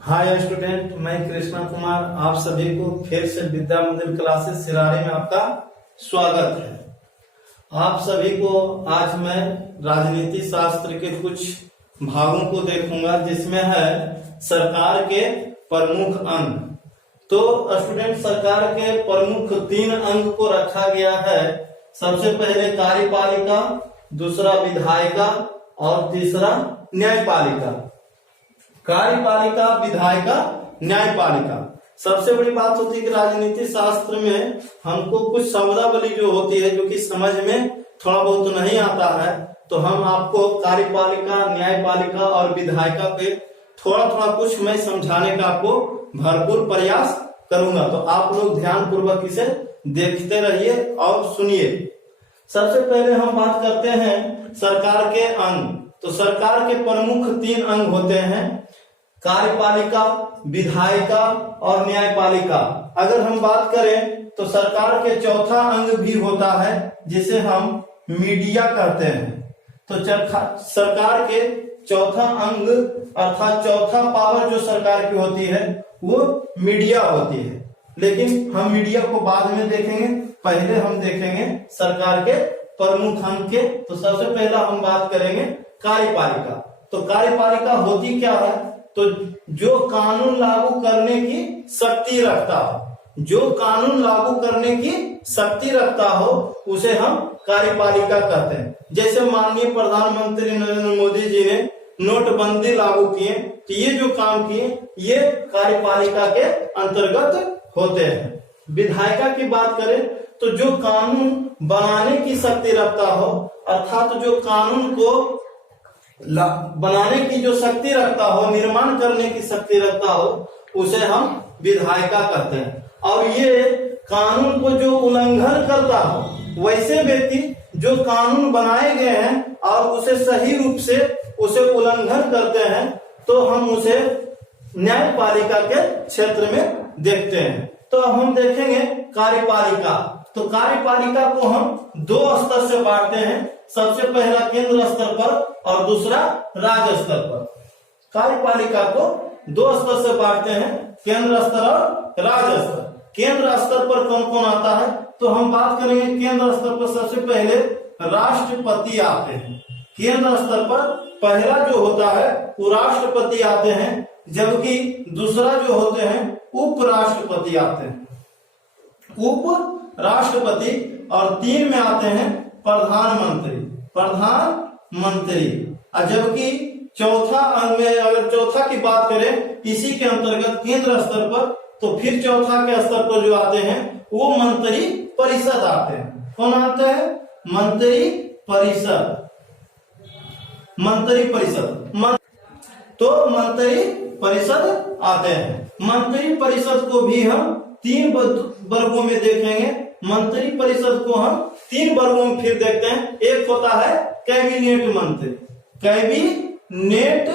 Hi student, मैं कृष्णा कुमार आप सभी को फिर से विद्या मंदिर क्लासेस सिरारे में आपका स्वागत है। आप सभी को आज मैं राजनीति शास्त्र के कुछ भागों को देखूंगा जिसमें है सरकार के प्रमुख अंग। तो स्टूडेंट, सरकार के प्रमुख 3 अंग को रखा गया है। सबसे पहले कार्यपालिका, दूसरा विधायिका और तीसरा न्यायपालिका। कार्यपालिका, विधायिका, न्यायपालिका। सबसे बड़ी बात होती है कि राजनीति शास्त्र में हमको कुछ शब्दावली जो होती है जो कि समझ में थोड़ा बहुत नहीं आता है, तो हम आपको कार्यपालिका, न्यायपालिका और विधायिका पे थोड़ा थोड़ा कुछ मैं समझाने का आपको भरपूर प्रयास करूंगा। तो आप लोग ध्यान पूर्वक इसे देखते रहिए और सुनिए। सबसे पहले हम बात करते हैं सरकार के अंग। तो सरकार के प्रमुख 3 अंग होते हैं, कार्यपालिका, विधायिका और न्यायपालिका। अगर हम बात करें तो सरकार के चौथा अंग भी होता है जिसे हम मीडिया कहते हैं। तो सरकार के चौथा अंग अर्थात चौथा पावर जो सरकार की होती है वो मीडिया होती है, लेकिन हम मीडिया को बाद में देखेंगे। पहले हम देखेंगे सरकार के प्रमुख अंग के। तो सबसे पहला हम बात करेंगे कार्यपालिका। तो कार्यपालिका होती क्या है? तो जो कानून लागू करने की शक्ति रखता हो, जो कानून लागू करने की शक्ति रखता हो उसे हम कार्यपालिका कहते हैं। जैसे माननीय प्रधानमंत्री नरेंद्र मोदी जी ने नोटबंदी लागू किए, तो ये जो काम किए ये कार्यपालिका के अंतर्गत होते हैं। विधायिका की बात करें तो जो कानून बनाने की शक्ति रखता हो अर्थात जो कानून को बनाने की जो शक्ति रखता हो, निर्माण करने की शक्ति रखता हो उसे हम विधायिका कहते हैं। और ये कानून को जो उल्लंघन करता हो, वैसे व्यक्ति जो कानून बनाए गए हैं और उसे सही रूप से उसे उल्लंघन करते हैं, तो हम उसे न्यायपालिका के क्षेत्र में देखते हैं। तो अब हम देखेंगे कार्यपालिका। तो कार्यपालिका को हम 2 स्तर से बांटते हैं। सबसे पहला केंद्र स्तर पर और दूसरा राज्य स्तर पर। कार्यपालिका को 2 स्तर से बांटते हैं, केंद्र स्तर और राज्य स्तर। केंद्र स्तर पर कौन कौन आता है? तो हम बात करेंगे केंद्र स्तर पर सबसे पहले राष्ट्रपति आते हैं। केंद्र स्तर पर पहला जो होता है वो राष्ट्रपति आते हैं, जबकि दूसरा जो होते हैं उपराष्ट्रपति आते हैं, उपराष्ट्रपति। और 3 में आते हैं प्रधानमंत्री, प्रधानमंत्री। जबकि चौथा अंग में अगर चौथा की बात करें इसी के अंतर्गत केंद्र स्तर पर, तो फिर चौथा के स्तर पर जो आते हैं वो मंत्री परिषद आते हैं। कौन आते हैं? मंत्री परिषद, मंत्री परिषद। तो मंत्री परिषद आते हैं। मंत्री परिषद को भी हम 3 वर्गों में देखेंगे। मंत्री परिषद को हम 3 वर्गों में फिर देखते हैं। एक होता है कैबिनेट मंत्री, कैबिनेट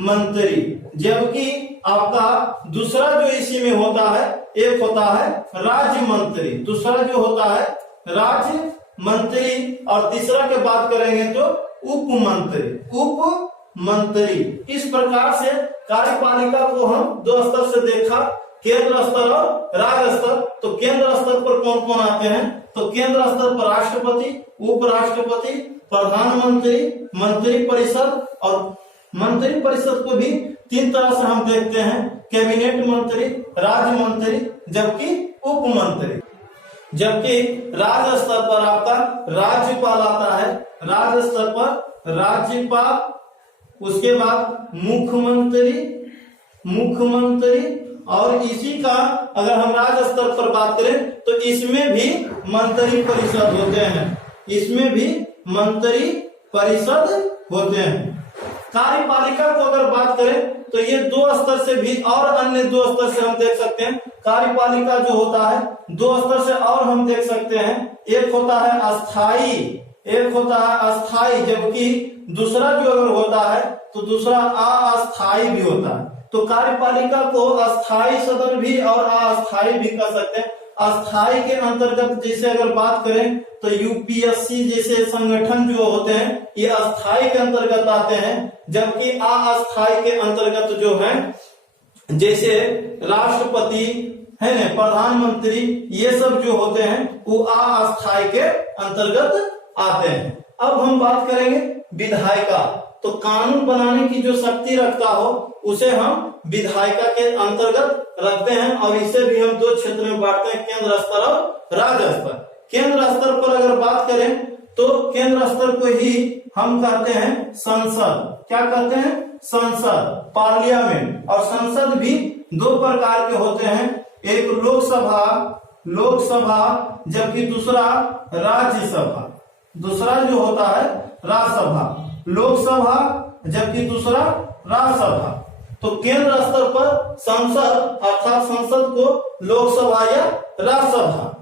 मंत्री। जबकि आपका दूसरा जो इसी में होता है, एक होता है राज्य मंत्री, दूसरा जो होता है राज्य मंत्री, और तीसरा के बात करेंगे तो उप मंत्री, उप मंत्री। इस प्रकार से कार्यपालिका को हम 2 स्तर से देखा, केंद्र स्तर और राज्य स्तर। तो केंद्र स्तर पर कौन कौन आते हैं? तो केंद्र स्तर पर राष्ट्रपति, उपराष्ट्रपति, प्रधानमंत्री, मंत्री परिषद। और मंत्री परिषद को भी 3 तरह से हम देखते हैं, कैबिनेट मंत्री, राज्य मंत्री, जबकि उप मंत्री। जबकि राज्य स्तर पर आपका राज्यपाल आता है, राज्य स्तर पर राज्यपाल, उसके बाद मुख्यमंत्री, मुख्यमंत्री। और इसी का अगर हम राज्य स्तर पर बात करें तो इसमें भी मंत्री परिषद होते हैं, इसमें भी मंत्री परिषद होते हैं। कार्यपालिका को अगर बात करें तो ये 2 स्तर से भी और अन्य 2 स्तर से हम देख सकते हैं। कार्यपालिका जो होता है 2 स्तर से और हम देख सकते हैं। एक होता है अस्थाई, एक होता है अस्थाई, जबकि दूसरा जो अगर होता है तो दूसरा अस्थाई भी होता है। तो कार्यपालिका को अस्थाई सदन भी और अस्थाई भी कह सकते हैं। अस्थाई के अंतर्गत जैसे अगर बात करें तो यूपीएससी जैसे संगठन जो होते हैं ये अस्थाई के अंतर्गत आते हैं, जबकि अस्थाई के अंतर्गत जो है जैसे राष्ट्रपति है ना, प्रधानमंत्री, ये सब जो होते हैं वो अस्थायी के अंतर्गत आते हैं। अब हम बात करेंगे विधायिका। तो कानून बनाने की जो शक्ति रखता हो उसे हम विधायिका के अंतर्गत रखते हैं, और इसे भी हम दो क्षेत्र में बांटते हैं, केंद्र स्तर और राज्य स्तर। केंद्र स्तर पर अगर बात करें तो केंद्र स्तर को ही हम कहते हैं संसद। क्या कहते हैं? संसद, पार्लियामेंट। और संसद भी दो प्रकार के होते हैं, एक लोकसभा जबकि दूसरा राज्यसभा। दूसरा जो होता है राज्यसभा, लोकसभा जबकि दूसरा राज्यसभा। तो केंद्र स्तर पर संसद अर्थात संसद को लोकसभा या राज्यसभा।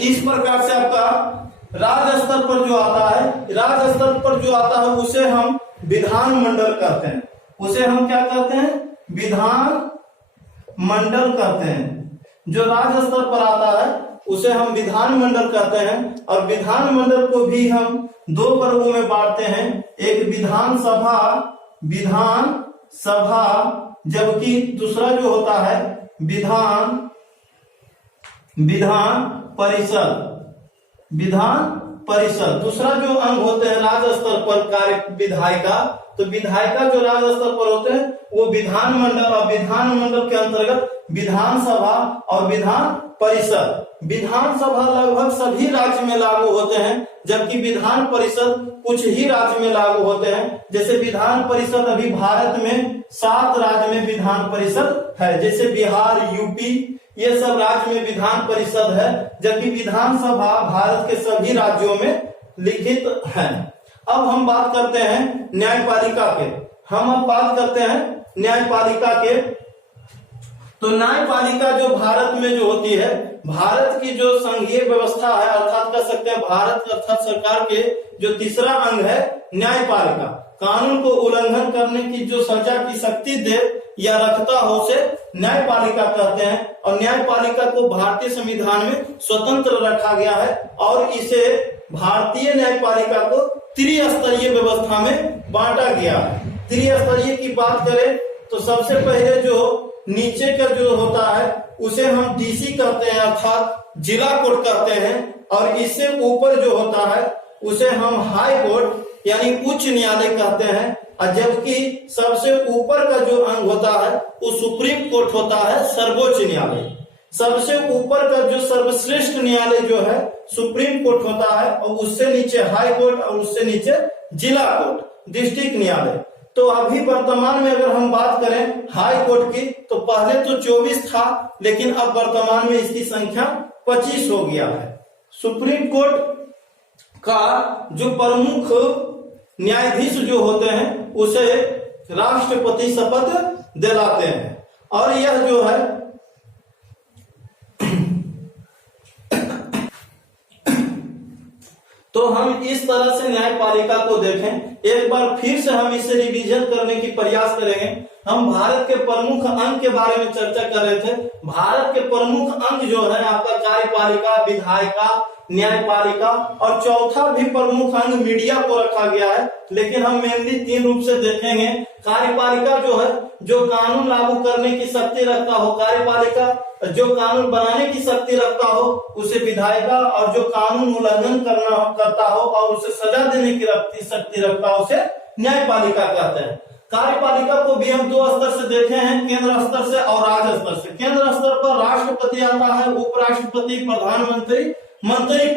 इस प्रकार से आपका राज्य स्तर पर जो आता है, राज्य स्तर पर जो आता है उसे हम विधानमंडल कहते हैं। उसे हम क्या कहते हैं? विधान मंडल कहते हैं। जो राज्य स्तर पर आता है उसे हम विधानमंडल कहते हैं। और विधानमंडल को भी हम दो वर्गों में बांटते हैं, एक विधानसभा जबकि दूसरा जो होता है विधान परिषद। दूसरा जो अंग होते हैं राज्य स्तर पर कार्य विधायिका, तो विधायिका जो राज्य स्तर पर होते हैं वो विधानमंडल, और विधानमंडल के अंतर्गत विधानसभा और विधान परिषद। विधानसभा लगभग सभी राज्य में लागू होते हैं, जबकि विधान परिषद कुछ ही राज्य में लागू होते हैं। जैसे विधान परिषद अभी भारत में 7 राज्य में विधान परिषद है, जैसे बिहार, यूपी, ये सब राज्य में विधान परिषद है, जबकि विधानसभा भारत के सभी राज्यों में लिखित है। अब हम बात करते हैं न्यायपालिका के। न्यायपालिका के। तो न्यायपालिका जो भारत में जो होती है, भारत की जो संघीय व्यवस्था है, अर्थात कह सकते हैं भारत अर्थात सरकार के जो तीसरा अंग है न्यायपालिका, कानून को उल्लंघन करने की जो सजा की शक्ति दे या रखता हो उसे न्यायपालिका कहते हैं। और न्यायपालिका को भारतीय संविधान में स्वतंत्र रखा गया है, और इसे भारतीय न्यायपालिका को त्रिस्तरीय व्यवस्था में बांटा गया है। त्रिस्तरीय की बात करें तो सबसे पहले जो नीचे का जो होता है उसे हम डीसी कहते हैं, अर्थात जिला कोर्ट कहते हैं। और इससे ऊपर जो होता है उसे हम हाई कोर्ट यानी उच्च न्यायालय कहते हैं। और जबकि सबसे ऊपर का जो अंग होता है वो सुप्रीम कोर्ट होता है, सर्वोच्च न्यायालय। सबसे ऊपर का जो सर्वश्रेष्ठ न्यायालय जो है सुप्रीम कोर्ट होता है, और उससे नीचे हाई कोर्ट, और उससे नीचे जिला कोर्ट, डिस्ट्रिक्ट न्यायालय। तो अभी वर्तमान में अगर हम बात करें हाई कोर्ट की, तो पहले तो 24 था, लेकिन अब वर्तमान में इसकी संख्या 25 हो गया है। सुप्रीम कोर्ट का जो प्रमुख न्यायाधीश जो होते हैं उसे राष्ट्रपति शपथ दिलाते हैं। और यह जो है तो हम इस तरह से न्यायपालिका को देखें। एक बार फिर से हम इसे रिवीजन करने की प्रयास करेंगे। हम भारत के प्रमुख अंग के बारे में चर्चा कर रहे थे। भारत के प्रमुख अंग जो है आपका कार्यपालिका, विधायिका, न्यायपालिका, और चौथा भी प्रमुख अंग मीडिया को रखा गया है। लेकिन हम मेनली 3 रूप से देखेंगे। कार्यपालिका जो है जो कानून लागू करने की शक्ति रखता हो, कार्यपालिका जो कानून बनाने की शक्ति रखता हो उसे विधायिका, और जो कानून उल्लंघन करता हो और उसे सजा देने की शक्ति रखता हो उसे न्यायपालिका कहते हैं। कार्यपालिका को भी हम 2 स्तर से देखे हैं, केंद्र स्तर से और राज्य स्तर से। केंद्र स्तर पर राष्ट्रपति आता है, उपराष्ट्रपति, प्रधानमंत्री, मंत्री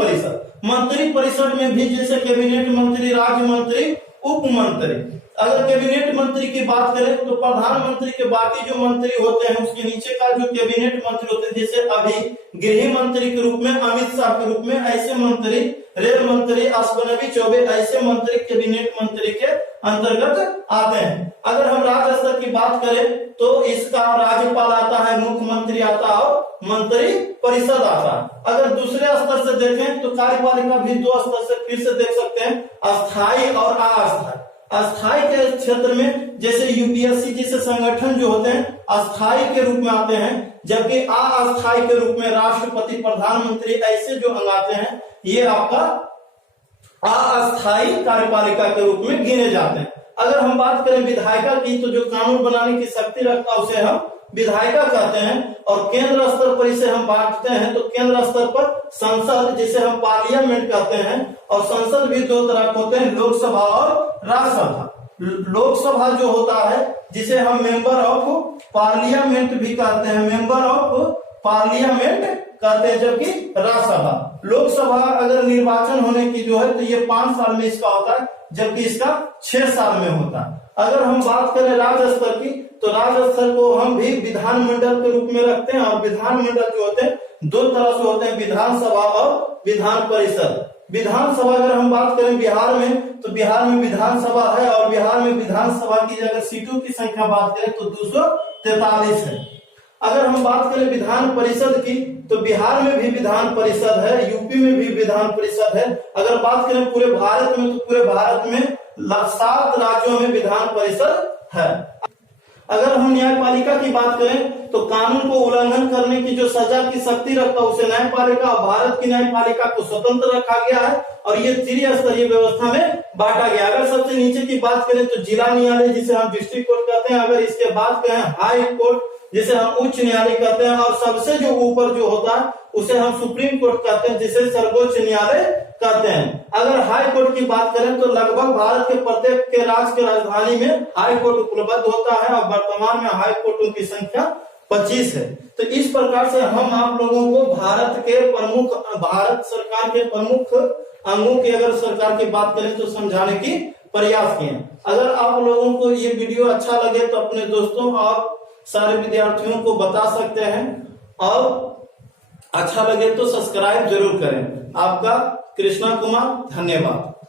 परिषद में भी जैसे कैबिनेट मंत्री, राज्य मंत्री, उप मंत्री। अगर कैबिनेट मंत्री की बात करें तो प्रधानमंत्री के बाकी जो मंत्री होते हैं उसके नीचे का जो कैबिनेट मंत्री होते हैं, जैसे अभी गृह मंत्री के रूप में अमित शाह के रूप में ऐसे मंत्री, रेल मंत्री अश्विनी चौबे ऐसे मंत्री कैबिनेट मंत्री के अंतर्गत आते हैं। अगर हम राज्य स्तर की बात करें तो इसका राज्यपाल आता है, मुख्यमंत्री आता है और मंत्री परिषद आता है। अगर दूसरे स्तर से देखें तो कार्यपालिका भी 2 स्तर से फिर से देख सकते हैं, अस्थायी और अस्थायी। अस्थायी के क्षेत्र में जैसे यूपीएससी जैसे संगठन जो होते हैं अस्थायी के रूप में आते हैं, जबकि अस्थायी के रूप में राष्ट्रपति, प्रधानमंत्री ऐसे जो अंग आते हैं ये आपका अस्थायी कार्यपालिका के रूप में गिने जाते हैं। अगर हम बात करें विधायिका की, तो जो कानून बनाने की शक्ति रखता है उसे हम विधायिका कहते हैं। और केंद्र स्तर पर इसे हम बांटते हैं, तो केंद्र स्तर पर संसद, जिसे हम पार्लियामेंट कहते हैं, और संसद भी दो तरह के होते हैं, लोकसभा और राज्यसभा। लोकसभा जो होता है जिसे हम मेंबर ऑफ पार्लियामेंट भी कहते हैं, मेंबर ऑफ पार्लियामेंट कहते हैं, जबकि राज्यसभा, लोकसभा अगर निर्वाचन होने की जो है तो ये 5 साल में इसका होता है, जबकि इसका 6 साल में होता है। अगर हम बात करें राज्य स्तर की, तो राज्य स्तर को हम भी विधानमंडल के रूप में रखते हैं। और विधानमंडल जो होते हैं दो तरह से होते हैं, विधानसभा और विधान परिषद। विधानसभा अगर हम बात करें बिहार में, तो बिहार में विधानसभा है, और बिहार में विधानसभा की अगर सीटों की संख्या बात करें तो 243 है। अगर हम बात करें विधान परिषद की, तो बिहार में भी विधान परिषद है, यूपी में भी विधान परिषद है। अगर बात करें पूरे भारत में, तो पूरे भारत में 7 राज्यों में विधान परिषद है। अगर हम न्यायपालिका की बात करें, तो कानून को उल्लंघन करने की जो सजा की शक्ति रखता है उसे न्यायपालिका, और भारत की न्यायपालिका को स्वतंत्र रखा गया है, और ये त्रिस्तरीय व्यवस्था में बांटा गया। अगर सबसे नीचे की बात करें तो जिला न्यायालय, जिसे हम डिस्ट्रिक्ट कोर्ट कहते हैं। अगर इसके बाद कहें हाई कोर्ट, जिसे हम उच्च न्यायालय कहते हैं, और सबसे जो ऊपर जो होता है उसे हम सुप्रीम कोर्ट कहते हैं, जिसे सर्वोच्च न्यायालय कहते हैं। अगर हाई कोर्ट की बात करें तो लगभग भारत के प्रत्येक के राज्य के राजधानी में हाई कोर्ट उपलब्ध होता है, और वर्तमान में हाई कोर्टों की संख्या 25 है। तो इस प्रकार से हम आप लोगों को भारत सरकार के प्रमुख अंगों की अगर सरकार की बात करें तो समझाने की प्रयास किए। अगर आप लोगों को ये वीडियो अच्छा लगे तो अपने दोस्तों और सारे विद्यार्थियों को बता सकते हैं, और अच्छा लगे तो सब्सक्राइब जरूर करें। आपका कृष्णा कुमार, धन्यवाद।